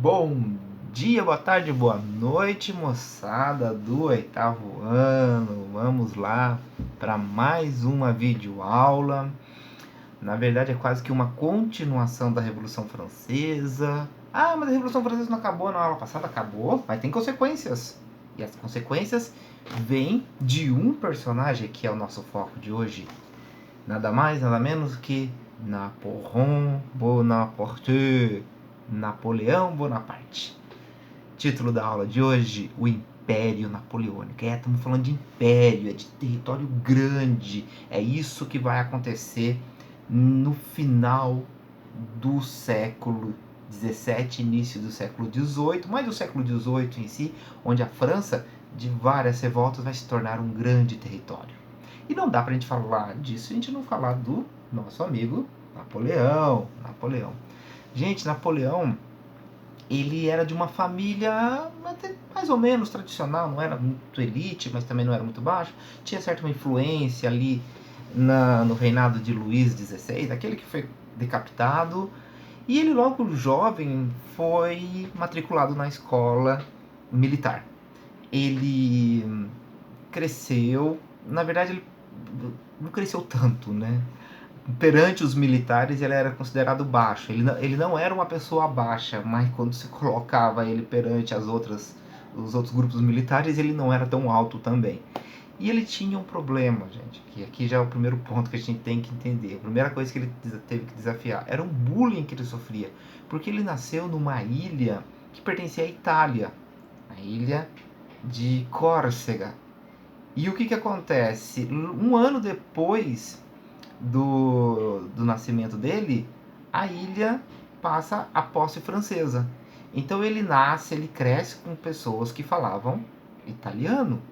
Bom dia, boa tarde, boa noite, moçada do oitavo ano. Vamos lá para mais uma videoaula. Na verdade, é quase que uma continuação da Revolução Francesa. Ah, mas a Revolução Francesa não acabou na aula passada? Acabou, mas tem consequências. E as consequências vêm de um personagem que é o nosso foco de hoje. Nada mais, nada menos que Napoleon Bonaparte. Napoleão Bonaparte. Título da aula de hoje: o Império Napoleônico. Estamos falando de império, é de território grande. É isso que vai acontecer no final do século XVII, início do século XVIII, mas do século XVIII em si, onde a França, de várias revoltas, vai se tornar um grande território. E não dá para a gente falar disso se a gente não falar do nosso amigo Napoleão. Gente, Napoleão, ele era de uma família até mais ou menos tradicional, não era muito elite, mas também não era muito baixo. Tinha certa uma influência ali no reinado de Luís XVI, aquele que foi decapitado. E ele logo jovem foi matriculado na escola militar. Ele cresceu, na verdade ele não cresceu tanto, né? Perante os militares ele era considerado baixo. Ele não era uma pessoa baixa, mas quando se colocava ele perante os outros grupos militares, ele não era tão alto também. E ele tinha um problema, gente, que aqui já é o primeiro ponto que a gente tem que entender. A primeira coisa que ele teve que desafiar era um bullying que ele sofria, porque ele nasceu numa ilha que pertencia à Itália, a ilha de Córcega. E o que acontece? Um ano depois do nascimento dele, a ilha passa a posse francesa. Então ele nasce, ele cresce com pessoas que falavam italiano.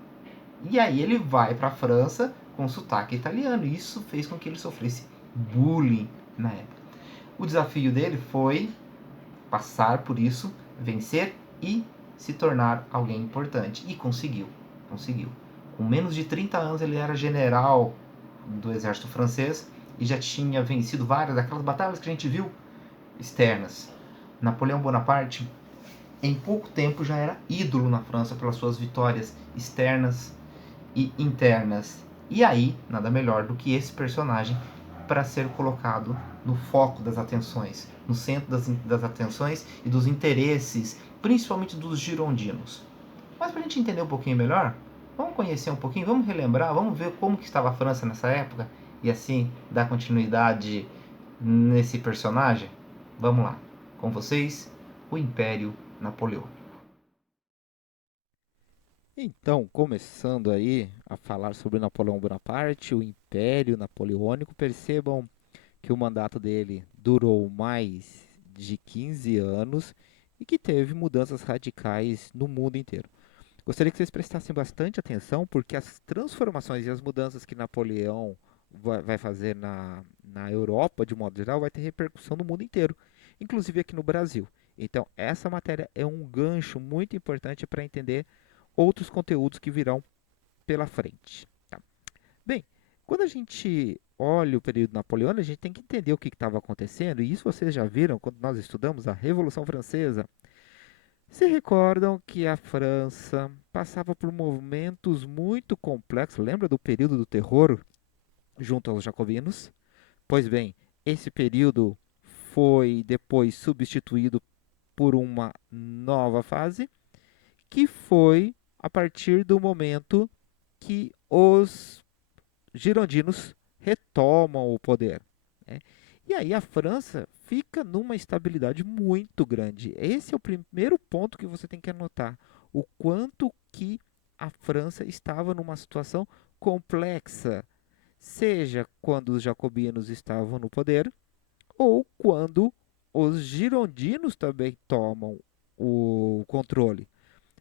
E aí ele vai para a França com sotaque italiano. E isso fez com que ele sofresse bullying na época. O desafio dele foi passar por isso, vencer e se tornar alguém importante. E conseguiu. Conseguiu. Com menos de 30 anos ele era general do exército francês e já tinha vencido várias daquelas batalhas que a gente viu externas. Napoleão Bonaparte, em pouco tempo, já era ídolo na França pelas suas vitórias externas e internas. E aí, nada melhor do que esse personagem para ser colocado no foco das atenções, no centro das atenções e dos interesses, principalmente dos girondinos. Mas para a gente entender um pouquinho melhor, vamos conhecer um pouquinho, vamos relembrar, vamos ver como que estava a França nessa época e assim dar continuidade nesse personagem? Vamos lá, com vocês, o Império Napoleônico. Então, começando aí a falar sobre Napoleão Bonaparte, o Império Napoleônico, percebam que o mandato dele durou mais de 15 anos e que teve mudanças radicais no mundo inteiro. Gostaria que vocês prestassem bastante atenção, porque as transformações e as mudanças que Napoleão vai fazer na Europa, de modo geral, vai ter repercussão no mundo inteiro, inclusive aqui no Brasil. Então, essa matéria é um gancho muito importante para entender outros conteúdos que virão pela frente. Tá? Bem, quando a gente olha o período napoleônico, a gente tem que entender o que estava acontecendo, e isso vocês já viram quando nós estudamos a Revolução Francesa. Se recordam que a França passava por movimentos muito complexos, lembra do período do terror junto aos jacobinos? Pois bem, esse período foi depois substituído por uma nova fase, que foi a partir do momento que os girondinos retomam o poder. Né? E aí a França fica numa estabilidade muito grande. Esse é o primeiro ponto que você tem que anotar. O quanto que a França estava numa situação complexa, seja quando os jacobinos estavam no poder ou quando os girondinos também tomam o controle.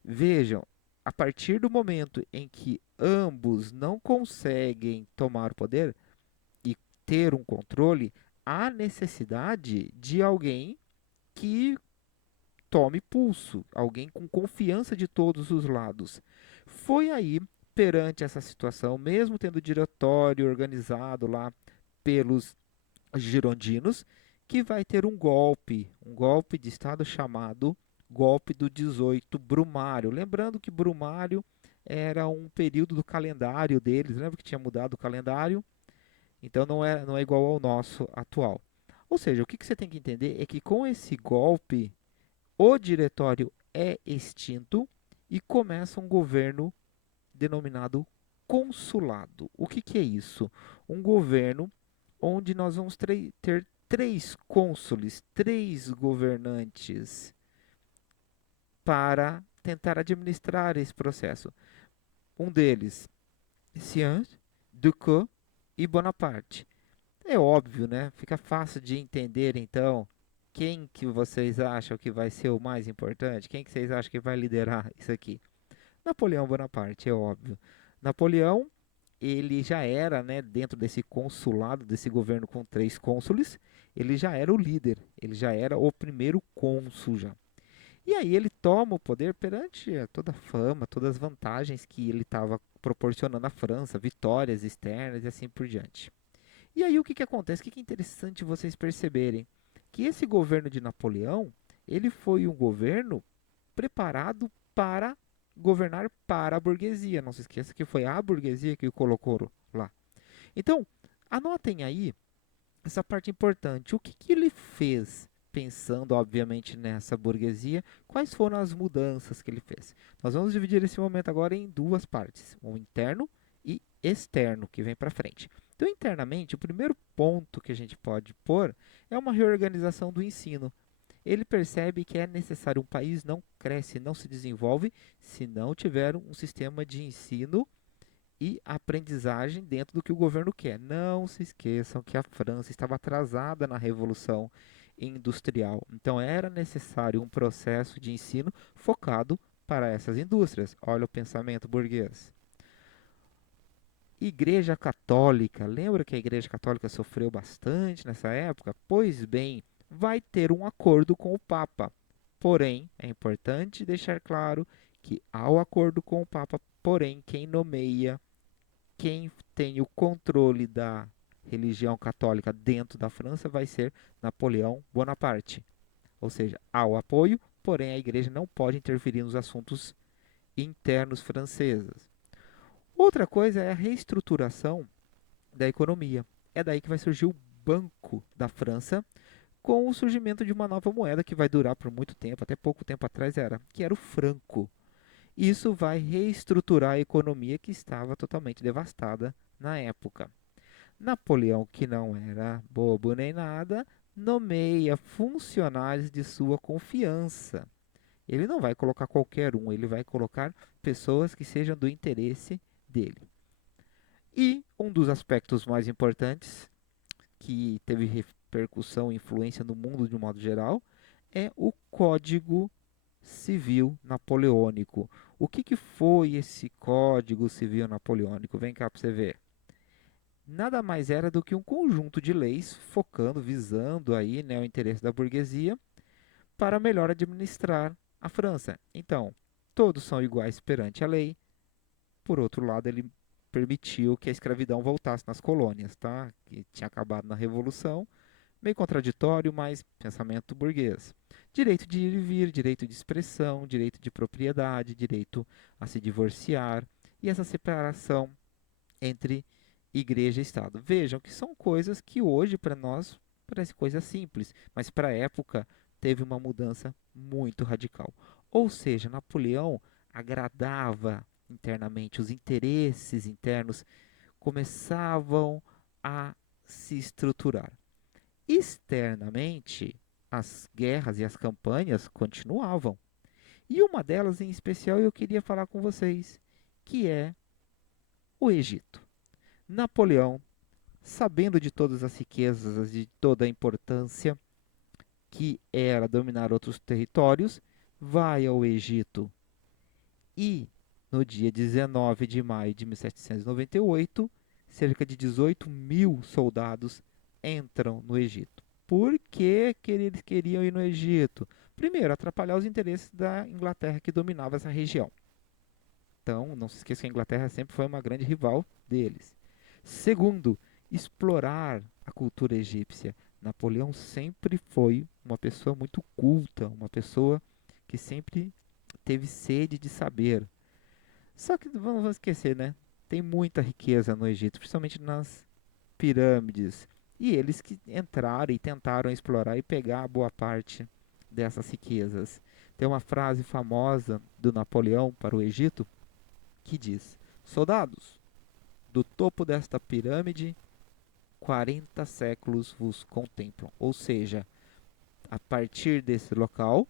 Vejam, a partir do momento em que ambos não conseguem tomar o poder e ter um controle, há necessidade de alguém que tome pulso, alguém com confiança de todos os lados. Foi aí, perante essa situação, mesmo tendo diretório organizado lá pelos girondinos, que vai ter um golpe de Estado chamado golpe do 18 Brumário. Lembrando que Brumário era um período do calendário deles, lembra que tinha mudado o calendário? Então não é igual ao nosso atual. Ou seja, o que você tem que entender é que com esse golpe, o diretório é extinto e começa um governo denominado consulado. O que é isso? Um governo onde nós vamos ter três cônsules, três governantes para tentar administrar esse processo. Um deles, Sciences, Ducos e Bonaparte. É óbvio, né? Fica fácil de entender, então, quem que vocês acham que vai ser o mais importante? Quem que vocês acham que vai liderar isso aqui? Napoleão Bonaparte, é óbvio. Napoleão, ele já era, né, dentro desse consulado, desse governo com três cônsules, ele já era o líder, ele já era o primeiro cônsul já. E aí ele toma o poder perante toda a fama, todas as vantagens que ele estava proporcionando à França, vitórias externas e assim por diante. E aí o que acontece? O que é interessante vocês perceberem? Que esse governo de Napoleão, ele foi um governo preparado para governar para a burguesia. Não se esqueça que foi a burguesia que o colocou lá. Então, anotem aí essa parte importante. O que ele fez? Pensando, obviamente, nessa burguesia, quais foram as mudanças que ele fez? Nós vamos dividir esse momento agora em duas partes: o interno e externo, que vem para frente. Então, internamente, o primeiro ponto que a gente pode pôr é uma reorganização do ensino. Ele percebe que é necessário, um país não cresce, não se desenvolve, se não tiver um sistema de ensino e aprendizagem dentro do que o governo quer. Não se esqueçam que a França estava atrasada na Revolução Industrial. Então era necessário um processo de ensino focado para essas indústrias. Olha o pensamento burguês. Igreja Católica. Lembra que a Igreja Católica sofreu bastante nessa época? Pois bem, vai ter um acordo com o Papa. Porém, é importante deixar claro que ao acordo com o Papa, porém, quem tem o controle da religião católica dentro da França vai ser Napoleão Bonaparte. Ou seja, há o apoio, porém a igreja não pode interferir nos assuntos internos franceses. Outra coisa é a reestruturação da economia. É daí que vai surgir o Banco da França, com o surgimento de uma nova moeda que vai durar por muito tempo, até pouco tempo atrás que era o franco. Isso vai reestruturar a economia que estava totalmente devastada na época. Napoleão, que não era bobo nem nada, nomeia funcionários de sua confiança. Ele não vai colocar qualquer um, ele vai colocar pessoas que sejam do interesse dele. E um dos aspectos mais importantes, que teve repercussão e influência no mundo de um modo geral, é o Código Civil Napoleônico. O que foi esse Código Civil Napoleônico? Vem cá para você ver. Nada mais era do que um conjunto de leis focando, visando aí, né, o interesse da burguesia para melhor administrar a França. Então, todos são iguais perante a lei. Por outro lado, ele permitiu que a escravidão voltasse nas colônias, tá? Que tinha acabado na Revolução. Meio contraditório, mas pensamento burguês. Direito de ir e vir, direito de expressão, direito de propriedade, direito a se divorciar e essa separação entre igreja e Estado. Vejam que são coisas que hoje para nós parece coisa simples, mas para a época teve uma mudança muito radical. Ou seja, Napoleão agradava internamente, os interesses internos começavam a se estruturar. Externamente, as guerras e as campanhas continuavam. E uma delas em especial eu queria falar com vocês, que é o Egito. Napoleão, sabendo de todas as riquezas, de toda a importância que era dominar outros territórios, vai ao Egito e, no dia 19 de maio de 1798, cerca de 18 mil soldados entram no Egito. Por que eles queriam ir no Egito? Primeiro, atrapalhar os interesses da Inglaterra que dominava essa região. Então, não se esqueça que a Inglaterra sempre foi uma grande rival deles. Segundo, explorar a cultura egípcia. Napoleão sempre foi uma pessoa muito culta, uma pessoa que sempre teve sede de saber. Só que vamos esquecer, né? Tem muita riqueza no Egito, principalmente nas pirâmides. E eles que entraram e tentaram explorar e pegar boa parte dessas riquezas. Tem uma frase famosa do Napoleão para o Egito que diz: soldados, do topo desta pirâmide 40 séculos vos contemplam. Ou seja, a partir desse local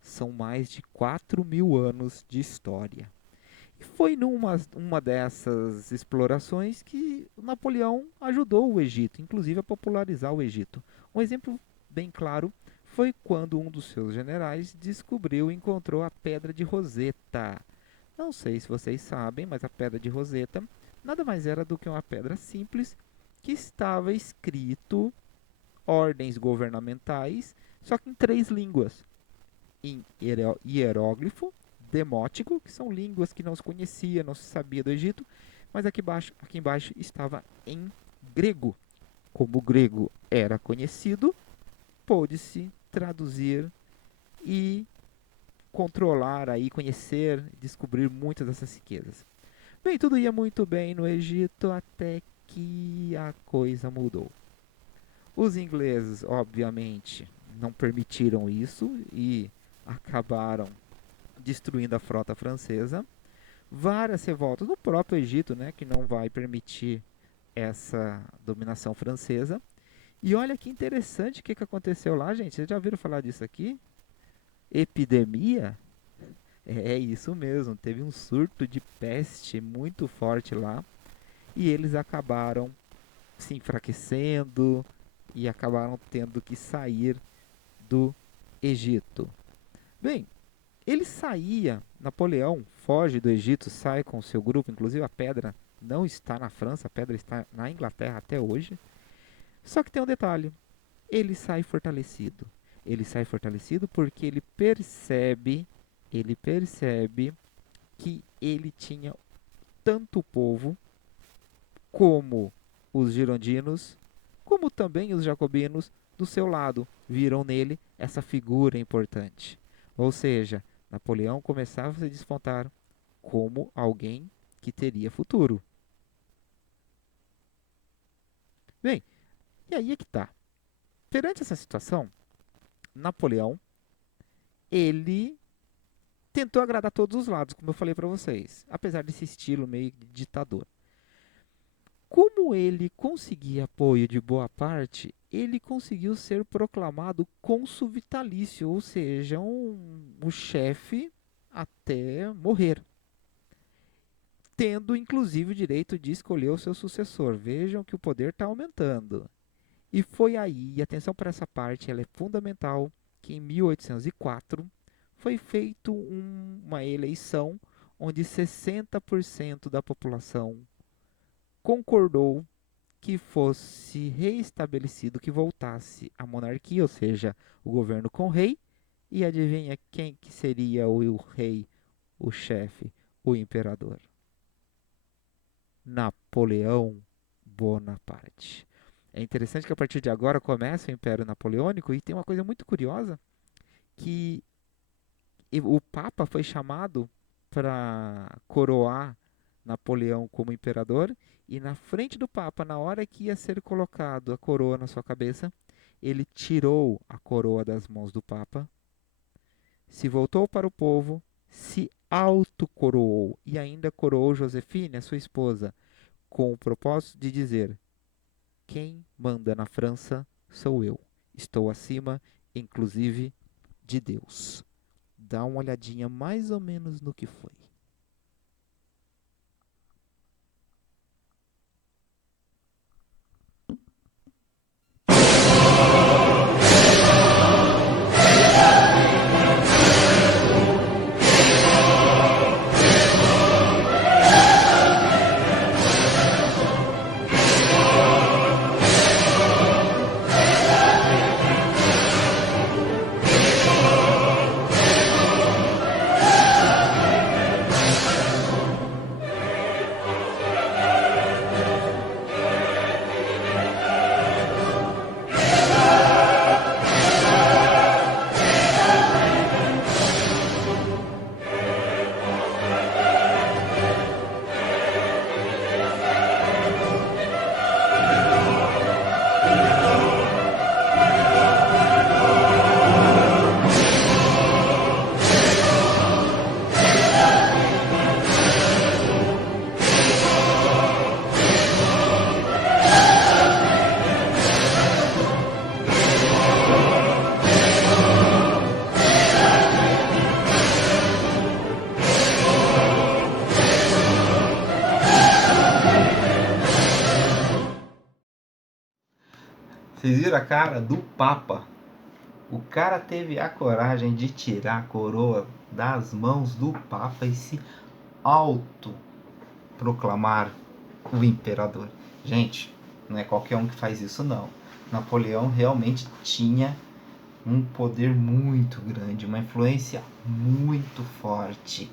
são mais de 4.000 anos de história. E foi uma dessas explorações que Napoleão ajudou o Egito, inclusive a popularizar o Egito. Um exemplo bem claro foi quando um dos seus generais descobriu e encontrou a Pedra de Roseta. Não sei se vocês sabem, mas a Pedra de Roseta nada mais era do que uma pedra simples que estava escrito ordens governamentais, só que em 3 línguas. Em hieróglifo, demótico, que são línguas que não se conhecia, não se sabia do Egito, mas aqui embaixo estava em grego. Como o grego era conhecido, pôde-se traduzir e controlar aí, conhecer, descobrir muitas dessas riquezas. Bem, tudo ia muito bem no Egito até que a coisa mudou. Os ingleses, obviamente, não permitiram isso e acabaram destruindo a frota francesa. Várias revoltas no próprio Egito, né, que não vai permitir essa dominação francesa. E olha que interessante o que aconteceu lá, gente. Vocês já ouviram falar disso aqui? Epidemia? É isso mesmo. Teve um surto de peste muito forte lá. E eles acabaram se enfraquecendo e acabaram tendo que sair do Egito. Bem, ele saía, Napoleão foge do Egito, sai com o seu grupo, inclusive a pedra não está na França, a pedra está na Inglaterra até hoje. Só que tem um detalhe, ele sai fortalecido. Ele sai fortalecido porque ele percebe que ele tinha tanto o povo como os girondinos, como também os jacobinos do seu lado, viram nele essa figura importante. Ou seja, Napoleão começava a se despontar como alguém que teria futuro. Bem, e aí é que tá. Perante essa situação, Napoleão, ele tentou agradar todos os lados, como eu falei para vocês, apesar desse estilo meio de ditador. Como ele conseguia apoio de boa parte, ele conseguiu ser proclamado cônsul vitalício, ou seja, um chefe até morrer, tendo inclusive o direito de escolher o seu sucessor. Vejam que o poder está aumentando. E foi aí, e atenção para essa parte, ela é fundamental, que em 1804 foi feita uma eleição onde 60% da população concordou que fosse reestabelecido, que voltasse a monarquia, ou seja, o governo com rei. E adivinha quem que seria o rei, o chefe, o imperador? Napoleão Bonaparte. É interessante que a partir de agora começa o Império Napoleônico e tem uma coisa muito curiosa, que o Papa foi chamado para coroar Napoleão como imperador, e na frente do Papa, na hora que ia ser colocado a coroa na sua cabeça, ele tirou a coroa das mãos do Papa, se voltou para o povo, se autocoroou e ainda coroou Josefine, a sua esposa, com o propósito de dizer: quem manda na França sou eu, estou acima, inclusive, de Deus. Dá uma olhadinha mais ou menos no que foi. Vocês viram a cara do Papa? O cara teve a coragem de tirar a coroa das mãos do Papa e se autoproclamar o imperador. Gente, não é qualquer um que faz isso não. Napoleão realmente tinha um poder muito grande, uma influência muito forte.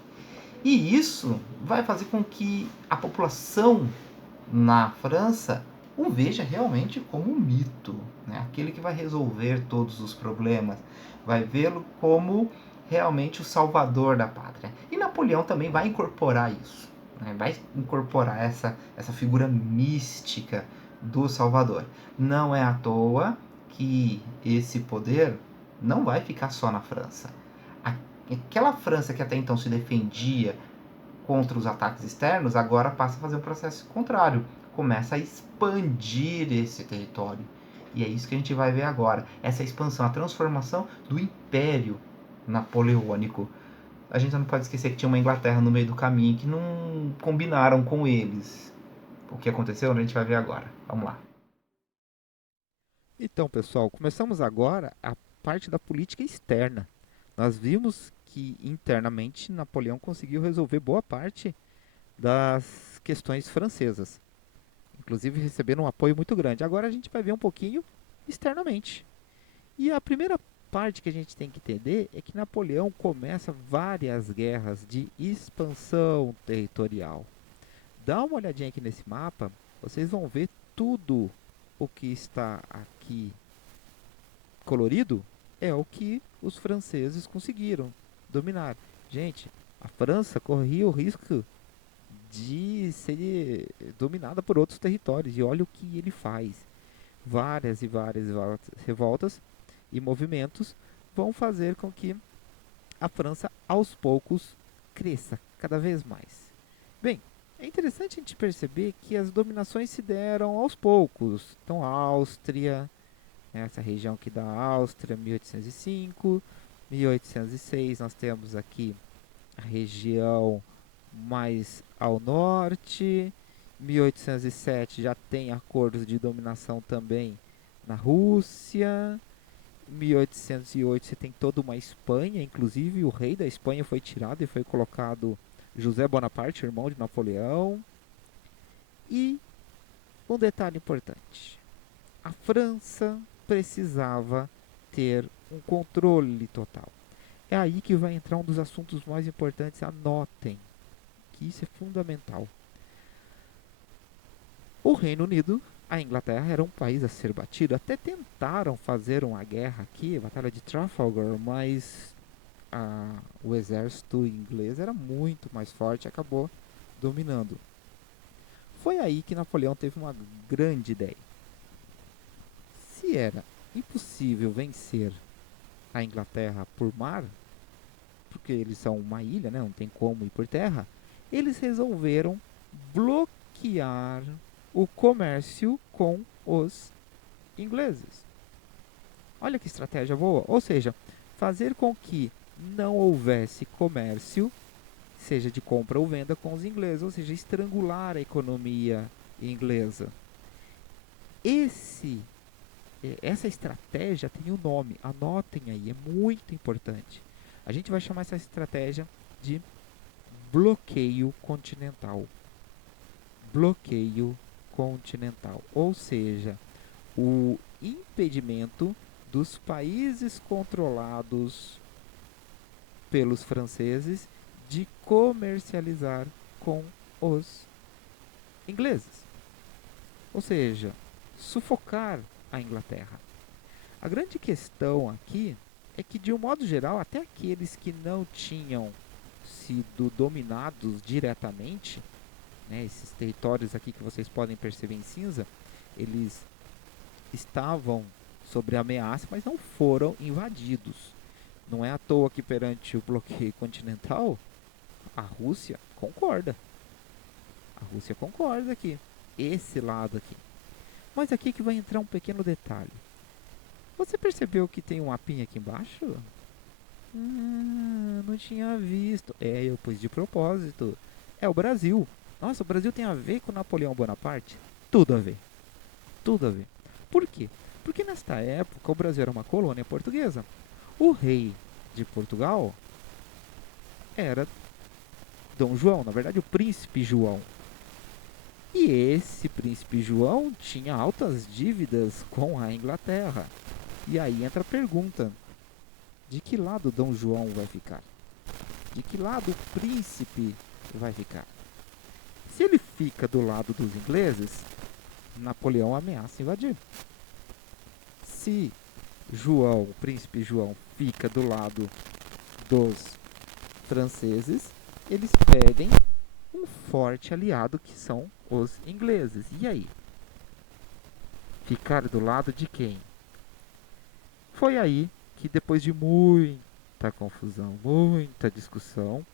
E isso vai fazer com que a população na França o veja realmente como um mito, né? Aquele que vai resolver todos os problemas, vai vê-lo como realmente o salvador da pátria. E Napoleão também vai incorporar isso, né? Vai incorporar essa figura mística do salvador. Não é à toa que esse poder não vai ficar só na França. Aquela França que até então se defendia contra os ataques externos, agora passa a fazer um processo contrário. Começa a expandir esse território. E é isso que a gente vai ver agora. Essa expansão, a transformação do Império Napoleônico. A gente não pode esquecer que tinha uma Inglaterra no meio do caminho que não combinaram com eles. O que aconteceu, a gente vai ver agora. Vamos lá. Então, pessoal, começamos agora a parte da política externa. Nós vimos que internamente Napoleão conseguiu resolver boa parte das questões francesas, inclusive recebendo um apoio muito grande. Agora a gente vai ver um pouquinho externamente. E a primeira parte que a gente tem que entender é que Napoleão começa várias guerras de expansão territorial. Dá uma olhadinha aqui nesse mapa, vocês vão ver tudo o que está aqui colorido é o que os franceses conseguiram dominar. Gente, a França corria o risco de ser dominada por outros territórios. E olha o que ele faz. Várias e várias revoltas e movimentos vão fazer com que a França, aos poucos, cresça cada vez mais. Bem, é interessante a gente perceber que as dominações se deram aos poucos. Então, a Áustria, essa região aqui da Áustria, 1805, 1806 nós temos aqui a região mais ao norte, 1807 já tem acordos de dominação também na Rússia, 1808 você tem toda uma Espanha, inclusive o rei da Espanha foi tirado e foi colocado José Bonaparte, irmão de Napoleão. E um detalhe importante, a França precisava ter um controle total. É aí que vai entrar um dos assuntos mais importantes, anotem, que isso é fundamental. O Reino Unido, a Inglaterra era um país a ser batido. Até tentaram fazer uma guerra aqui, a Batalha de Trafalgar, mas o exército inglês era muito mais forte e acabou dominando. Foi aí que Napoleão teve uma grande ideia. Se era impossível vencer a Inglaterra por mar, porque eles são uma ilha, né, não tem como ir por terra, eles resolveram bloquear o comércio com os ingleses. Olha que estratégia boa. Ou seja, fazer com que não houvesse comércio, seja de compra ou venda, com os ingleses. Ou seja, estrangular a economia inglesa. Essa estratégia tem um nome. Anotem aí, é muito importante. A gente vai chamar essa estratégia de bloqueio continental. Bloqueio continental, ou seja, o impedimento dos países controlados pelos franceses de comercializar com os ingleses. Ou seja, sufocar a Inglaterra. A grande questão aqui é que, de um modo geral, até aqueles que não tinham sido dominados diretamente, né, esses territórios aqui que vocês podem perceber em cinza, eles estavam sob ameaça, mas não foram invadidos. Não é à toa que, perante o bloqueio continental, a Rússia concorda. A Rússia concorda aqui. Esse lado aqui. Mas aqui que vai entrar um pequeno detalhe. Você percebeu que tem um mapinha aqui embaixo? Não tinha visto. Eu pus de propósito. É o Brasil. Nossa, o Brasil tem a ver com Napoleão Bonaparte? Tudo a ver. Tudo a ver. Por quê? Porque nesta época o Brasil era uma colônia portuguesa. O rei de Portugal era Dom João, na verdade o príncipe João. E esse príncipe João tinha altas dívidas com a Inglaterra. E aí entra a pergunta: de que lado Dom João vai ficar? De que lado o príncipe vai ficar? Se ele fica do lado dos ingleses, Napoleão ameaça invadir. Se João, o príncipe João, fica do lado dos franceses, eles perdem um forte aliado que são os ingleses. E aí? Ficar do lado de quem? Foi aí que, depois de muita confusão, muita discussão,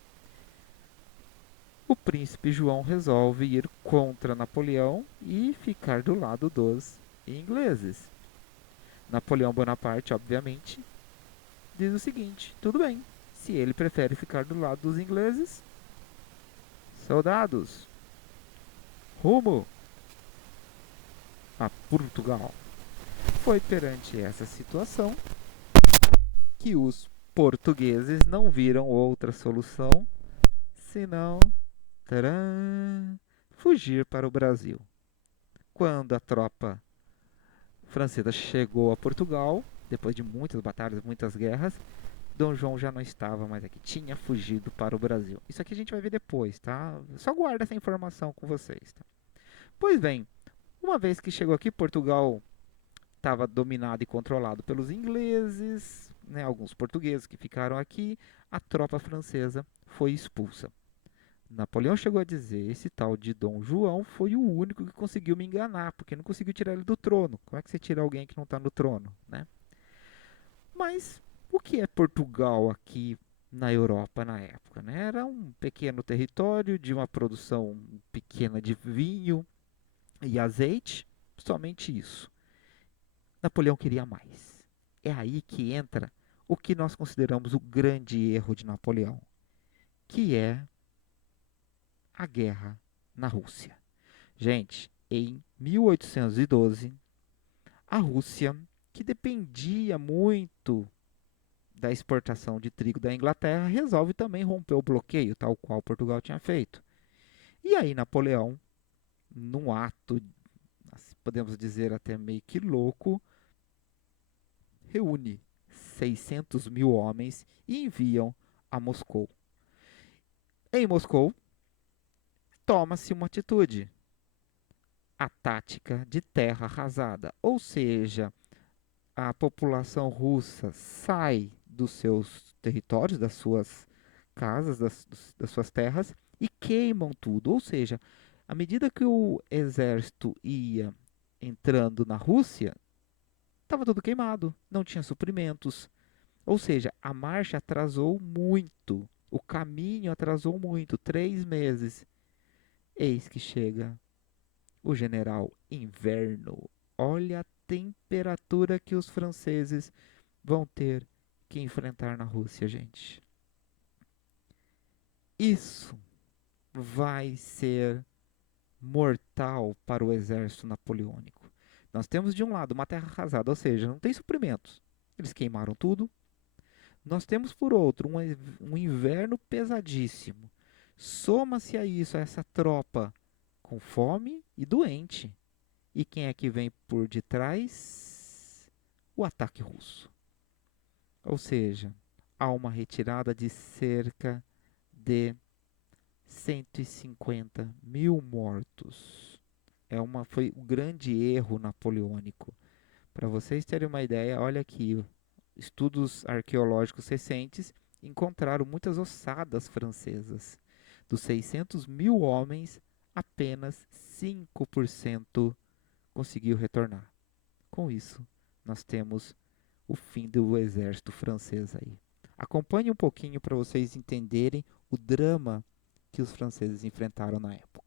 o príncipe João resolve ir contra Napoleão e ficar do lado dos ingleses. Napoleão Bonaparte, obviamente, diz o seguinte: tudo bem, se ele prefere ficar do lado dos ingleses, soldados, rumo a Portugal. Foi perante essa situação que os portugueses não viram outra solução senão fugir para o Brasil. Quando a tropa francesa chegou a Portugal, depois de muitas batalhas, muitas guerras, Dom João já não estava mais aqui, tinha fugido para o Brasil. Isso aqui a gente vai ver depois, tá? Só guarda essa informação com vocês, tá? Pois bem, uma vez que chegou aqui, Portugal estava dominado e controlado pelos ingleses, né, alguns portugueses que ficaram aqui, a tropa francesa foi expulsa. Napoleão chegou a dizer: esse tal de Dom João foi o único que conseguiu me enganar, porque não conseguiu tirar ele do trono. Como é que você tira alguém que não está no trono, né? Mas o que é Portugal aqui na Europa na época, né? Era um pequeno território de uma produção pequena de vinho e azeite, somente isso. Napoleão queria mais. É aí que entra o que nós consideramos o grande erro de Napoleão, que é a guerra na Rússia. Gente, em 1812, a Rússia, que dependia muito da exportação de trigo da Inglaterra, resolve também romper o bloqueio, tal qual Portugal tinha feito. E aí Napoleão, num ato, podemos dizer até meio que louco, reúne 600 mil homens e enviam a Moscou. Em Moscou, toma-se uma atitude: a tática de terra arrasada, ou seja, a população russa sai dos seus territórios, das suas casas, das suas terras e queimam tudo. Ou seja, à medida que o exército ia entrando na Rússia, estava tudo queimado, não tinha suprimentos. Ou seja, a marcha atrasou muito, o caminho atrasou muito, 3 meses. Eis que chega o general Inverno. Olha a temperatura que os franceses vão ter que enfrentar na Rússia, gente. Isso vai ser mortal para o exército napoleônico. Nós temos de um lado uma terra arrasada, ou seja, não tem suprimentos. Eles queimaram tudo. Nós temos por outro um inverno pesadíssimo. Soma-se a isso, a essa tropa com fome e doente. E quem é que vem por detrás? O ataque russo. Ou seja, há uma retirada de cerca de 150 mil mortos. Foi um grande erro napoleônico. Para vocês terem uma ideia, olha aqui, estudos arqueológicos recentes encontraram muitas ossadas francesas. Dos 600 mil homens, apenas 5% conseguiu retornar. Com isso, nós temos o fim do exército francês aí. Acompanhe um pouquinho para vocês entenderem o drama que os franceses enfrentaram na época.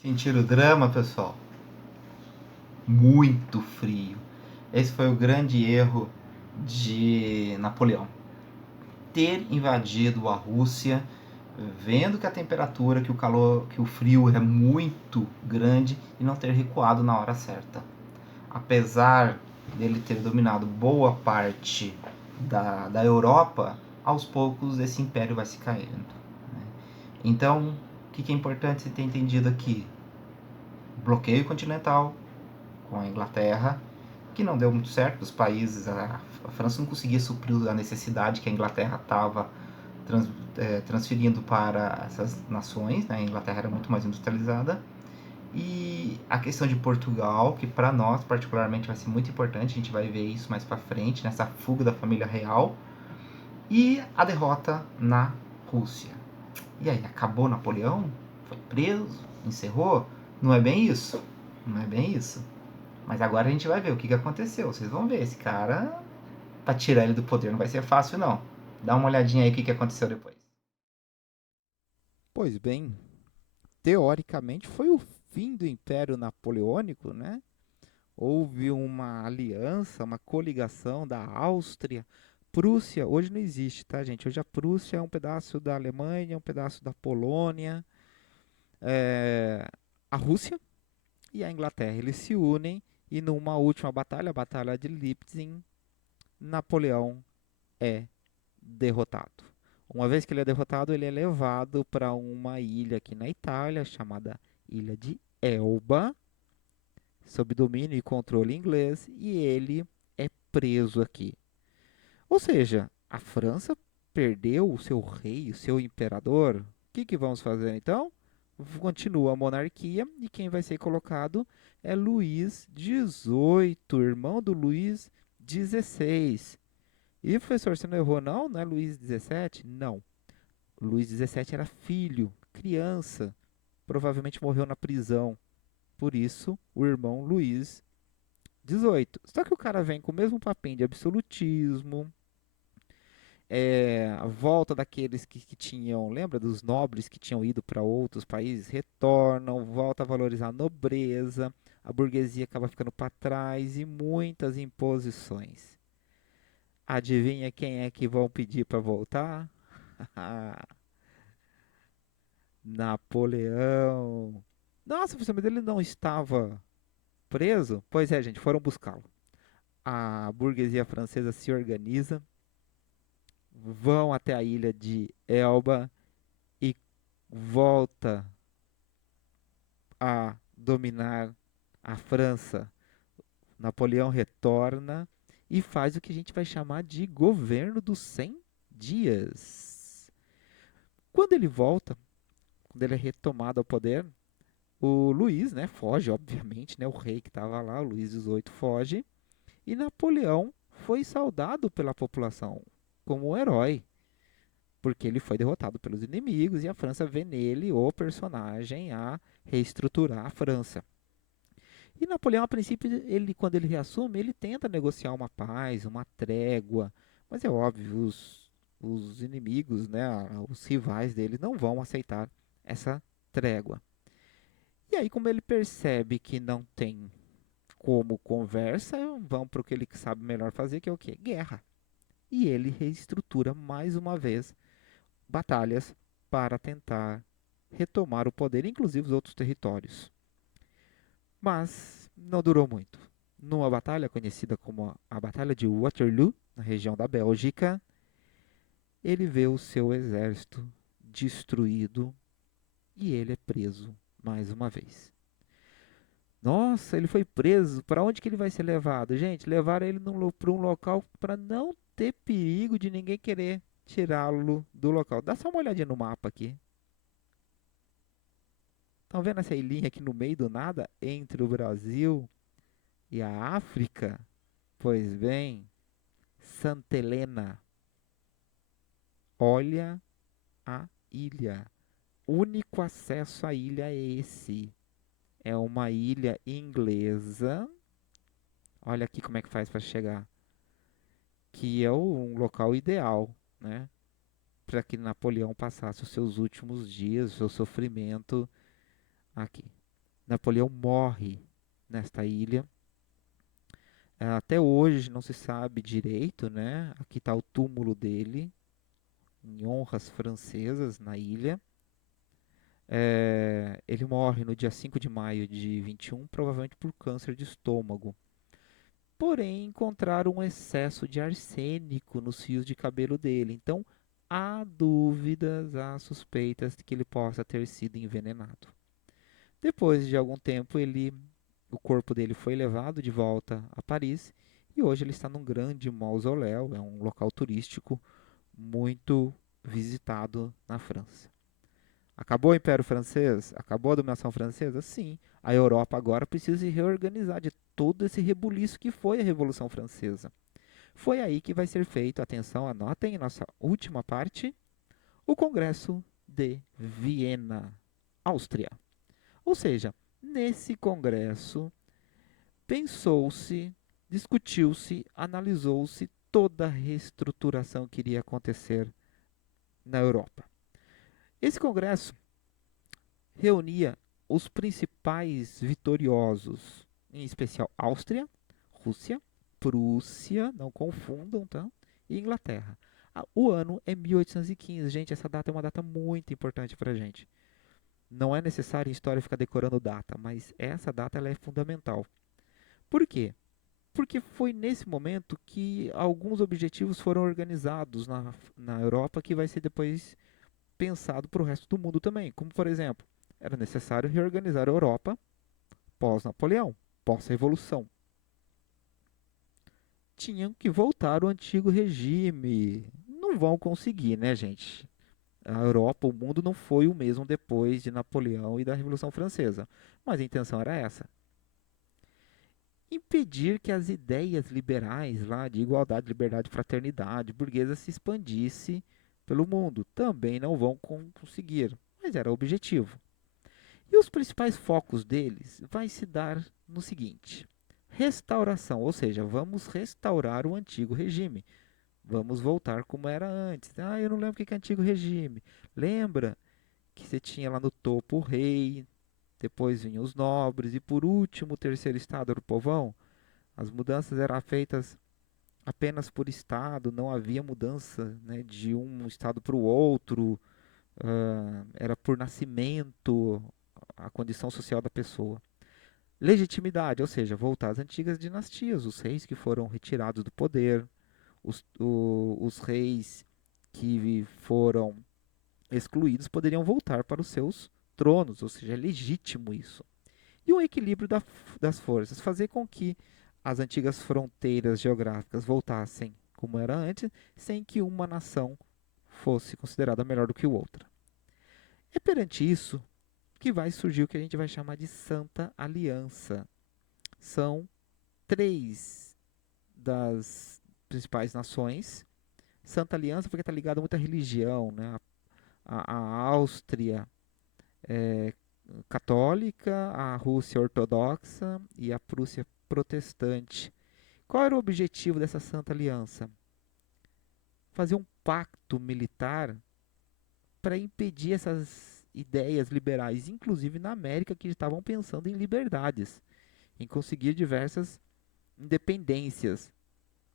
Sentiram o drama, pessoal? Muito frio. Esse foi o grande erro de Napoleão. Ter invadido a Rússia, vendo que a temperatura, que o calor, que o frio é muito grande e não ter recuado na hora certa. Apesar dele ter dominado boa parte da Europa, aos poucos esse império vai se caindo. Né? Então, o que é importante você ter entendido aqui? Bloqueio continental com a Inglaterra, que não deu muito certo. Os países, a França não conseguia suprir a necessidade que a Inglaterra estava transferindo para essas nações. Né? A Inglaterra era muito mais industrializada. E a questão de Portugal, que para nós particularmente vai ser muito importante, a gente vai ver isso mais para frente, nessa fuga da família real. E a derrota na Rússia. E aí, acabou Napoleão? Foi preso? Encerrou? Não é bem isso. Não é bem isso. Mas agora a gente vai ver o que aconteceu. Vocês vão ver, esse cara, pra tirar ele do poder não vai ser fácil, não. Dá uma olhadinha aí o que aconteceu depois. Pois bem, teoricamente foi o fim do Império Napoleônico, né? Houve uma aliança, uma coligação da Áustria. Prússia hoje não existe, tá, gente? Hoje a Prússia é um pedaço da Alemanha, um pedaço da Polônia, é, a Rússia e a Inglaterra. Eles se unem e numa última batalha, a Batalha de Leipzig, Napoleão é derrotado. Uma vez que ele é derrotado, ele é levado para uma ilha aqui na Itália, chamada Ilha de Elba, sob domínio e controle inglês, e ele é preso aqui. Ou seja, a França perdeu o seu rei, o seu imperador. O que vamos fazer então? Continua a monarquia e quem vai ser colocado é Luís XVIII, irmão do Luís XVI. E professor, você não errou não? Não é Luís XVII? Não. Luís XVII era filho, criança, provavelmente morreu na prisão. Por isso, o irmão Luís XVIII. Só que o cara vem com o mesmo papinho de absolutismo, a volta daqueles que tinham, lembra dos nobres que tinham ido para outros países, retornam, volta a valorizar a nobreza, a burguesia acaba ficando para trás e muitas imposições. Adivinha quem é que vão pedir para voltar? Napoleão. Nossa, professor, mas ele não estava preso? Pois é, gente, foram buscá-lo. A burguesia francesa se organiza, vão até a ilha de Elba e volta a dominar a França. Napoleão retorna e faz o que a gente vai chamar de governo dos 100 dias. Quando ele volta, quando ele é retomado ao poder, o Luís, né, foge, obviamente, né, o rei que estava lá, o Luís XVIII foge, e Napoleão foi saudado pela população como um herói, porque ele foi derrotado pelos inimigos e a França vê nele o personagem a reestruturar a França. E Napoleão, a princípio, ele, quando ele reassume, ele tenta negociar uma paz, uma trégua, mas é óbvio, os inimigos, né, os rivais dele não vão aceitar essa trégua. E aí, como ele percebe que não tem como conversa, vão para o que ele sabe melhor fazer, que é o quê? Guerra. E ele reestrutura mais uma vez batalhas para tentar retomar o poder, inclusive os outros territórios. Mas não durou muito. Numa batalha conhecida como a Batalha de Waterloo, na região da Bélgica, ele vê o seu exército destruído e ele é preso mais uma vez. Nossa, ele foi preso. Para onde que ele vai ser levado? Gente, levaram ele para um local para não ter perigo de ninguém querer tirá-lo do local. Dá só uma olhadinha no mapa aqui. Estão vendo essa ilhinha aqui no meio do nada entre o Brasil e a África? Pois bem, Santa Helena. Olha a ilha. O único acesso à ilha é esse. É uma ilha inglesa. Olha aqui como é que faz para chegar. Que é um local ideal, né? Para que Napoleão passasse os seus últimos dias, o seu sofrimento aqui. Napoleão morre nesta ilha. Até hoje não se sabe direito, né? Aqui está o túmulo dele, em honras francesas na ilha. Ele morre no dia 5 de maio de 21, provavelmente por câncer de estômago. Porém, encontraram um excesso de arsênico nos fios de cabelo dele. Então, há dúvidas, há suspeitas de que ele possa ter sido envenenado. Depois de algum tempo, o corpo dele foi levado de volta a Paris e hoje ele está num grande mausoléu, é um local turístico muito visitado na França. Acabou o Império Francês? Acabou a dominação francesa? Sim. A Europa agora precisa se reorganizar de todo esse rebuliço que foi a Revolução Francesa. Foi aí que vai ser feito, atenção, anotem nossa última parte, o Congresso de Viena, Áustria. Ou seja, nesse congresso pensou-se, discutiu-se, analisou-se toda a reestruturação que iria acontecer na Europa. Esse congresso reunia os principais vitoriosos, em especial Áustria, Rússia, Prússia, não confundam, tá? E Inglaterra. O ano é 1815, gente, essa data é uma data muito importante para a gente. Não é necessário em história ficar decorando data, mas essa data ela é fundamental. Por quê? Porque foi nesse momento que alguns objetivos foram organizados na Europa que vai ser depois pensado para o resto do mundo também. Como, por exemplo, era necessário reorganizar a Europa pós-Napoleão, pós-Revolução. Tinham que voltar ao antigo regime. Não vão conseguir, né, gente? A Europa, o mundo não foi o mesmo depois de Napoleão e da Revolução Francesa. Mas a intenção era essa. Impedir que as ideias liberais lá de igualdade, liberdade, fraternidade, burguesa se expandisse pelo mundo. Também não vão conseguir, mas era o objetivo. E os principais focos deles vai se dar no seguinte: restauração, ou seja, vamos restaurar o antigo regime. Vamos voltar como era antes. Eu não lembro o que é antigo regime. Lembra que você tinha lá no topo o rei, depois vinham os nobres e por último o terceiro estado era o povão? As mudanças eram feitas apenas por estado, não havia mudança, né, de um estado para o outro, era por nascimento, a condição social da pessoa. Legitimidade, ou seja, voltar às antigas dinastias, os reis que foram retirados do poder, os reis que foram excluídos poderiam voltar para os seus tronos, ou seja, é legítimo isso. E o equilíbrio das forças, fazer com que as antigas fronteiras geográficas voltassem como era antes, sem que uma nação fosse considerada melhor do que outra. É perante isso que vai surgir o que a gente vai chamar de Santa Aliança. São três das principais nações. Santa Aliança porque está ligado a muita religião, né? A Áustria é católica, a Rússia ortodoxa e a Prússia protestante. Qual era o objetivo dessa Santa Aliança? Fazer um pacto militar para impedir essas ideias liberais, inclusive na América, que estavam pensando em liberdades, em conseguir diversas independências.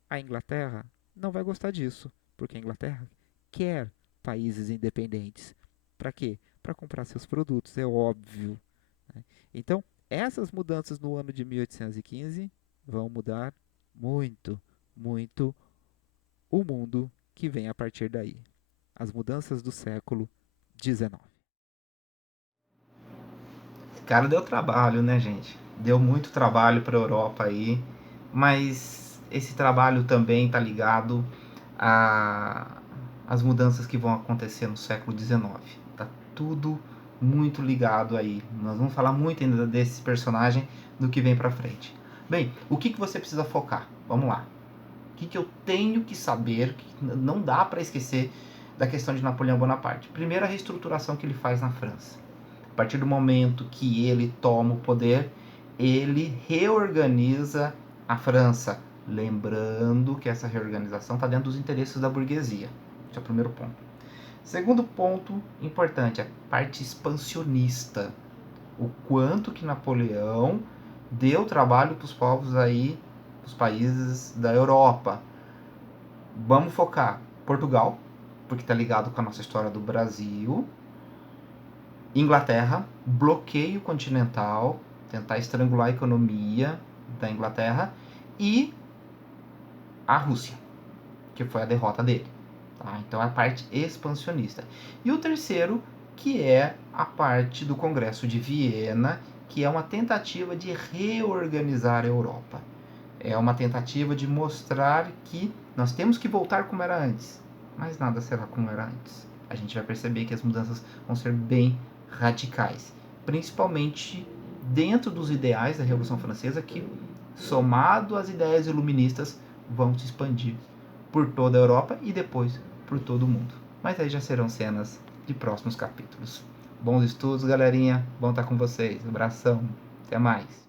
A Inglaterra não vai gostar disso, porque a Inglaterra quer países independentes. Para quê? Para comprar seus produtos, é óbvio. Né? Então, essas mudanças no ano de 1815 vão mudar muito, muito o mundo que vem a partir daí. As mudanças do século XIX. Esse cara deu trabalho, né, gente? Deu muito trabalho para a Europa aí, mas esse trabalho também está ligado às mudanças que vão acontecer no século XIX. Tá tudo muito ligado aí. Nós vamos falar muito ainda desse personagem no que vem para frente. Bem, o que você precisa focar? Vamos lá. O que eu tenho que saber, que não dá para esquecer da questão de Napoleão Bonaparte? Primeiro, a reestruturação que ele faz na França. A partir do momento que ele toma o poder, ele reorganiza a França. Lembrando que essa reorganização está dentro dos interesses da burguesia. Esse é o primeiro ponto. Segundo ponto importante, a parte expansionista. o quanto que Napoleão deu trabalho para os povos aí, os países da Europa. Vamos focar Portugal, porque está ligado com a nossa história do Brasil. Inglaterra, bloqueio continental, tentar estrangular a economia da Inglaterra. E a Rússia, que foi a derrota dele. Tá? Então é a parte expansionista. E o terceiro, que é a parte do Congresso de Viena, que é uma tentativa de reorganizar a Europa. É uma tentativa de mostrar que nós temos que voltar como era antes, mas nada será como era antes. A gente vai perceber que as mudanças vão ser bem radicais, principalmente dentro dos ideais da Revolução Francesa, que, somado às ideias iluministas, vão se expandir por toda a Europa e depois por todo o mundo. Mas aí já serão cenas de próximos capítulos. Bons estudos, galerinha. Bom estar com vocês. Abração. Até mais.